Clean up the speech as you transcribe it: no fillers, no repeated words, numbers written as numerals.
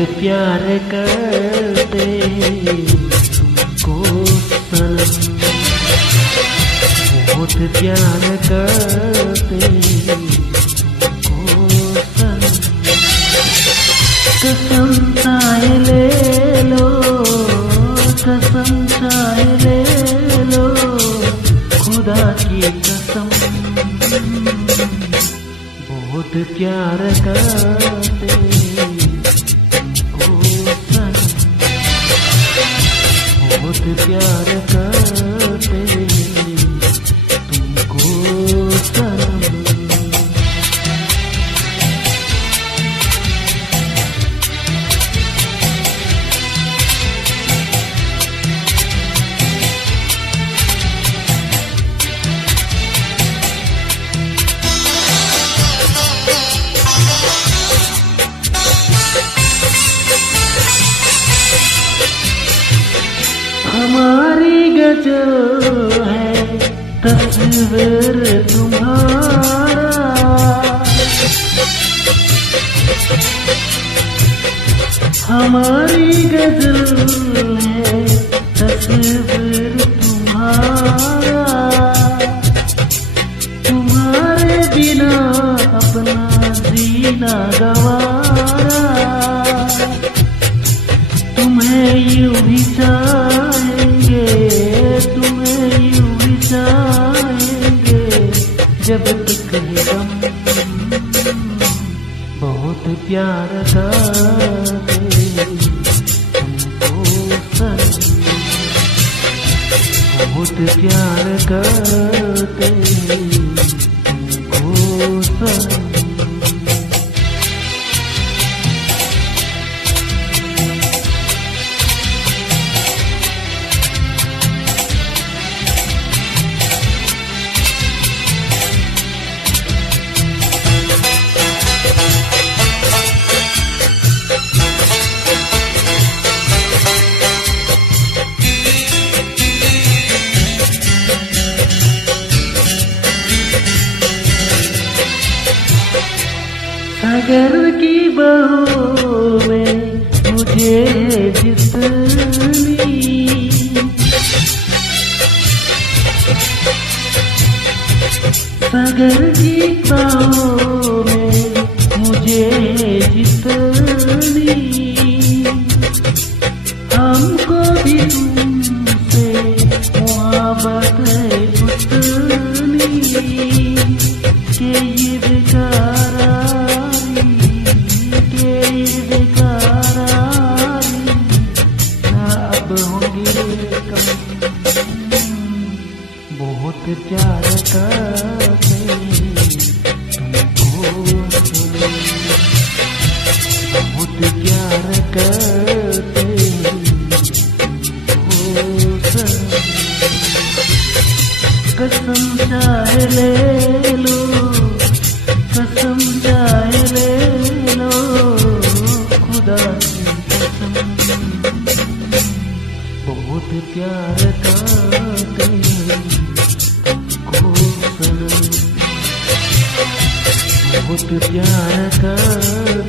प्यार करते तुमको सनम, बहुत प्यार करते तुमको सनम। कसम चाहे ले लो, कसम चाहे ले लो, खुदा की कसम, बहुत प्यार करते बहुत प्यार करते तुमको सनम। हमारी गजल है तस्वीर तुम्हारा, हमारी गजल है तस्वीर तुम्हारा। तुम्हारे बिना अपना जीना गवारा, तुम्हें यूं ही चाहेंगे, तुम्हें यूं ही चाहेंगे जब तक है दम। बहुत प्यार करते तुमको सनम, बहुत प्यार करते तुमको सनम। सागर की बाहों में मुझे जितनी, सागर की बाहों में मुझे जितनी, हमको भी तुमसे मोहब्बत है उतनी कि ये बेचारा बहुत प्यार करते तुमको, बहुत प्यार करते तुमको सनम। कसम चाहे ले लो, कसम चाहे ले लो, खुदा की कसम, बहुत प्यार करते तुमको सनम, बहुत प्यार कर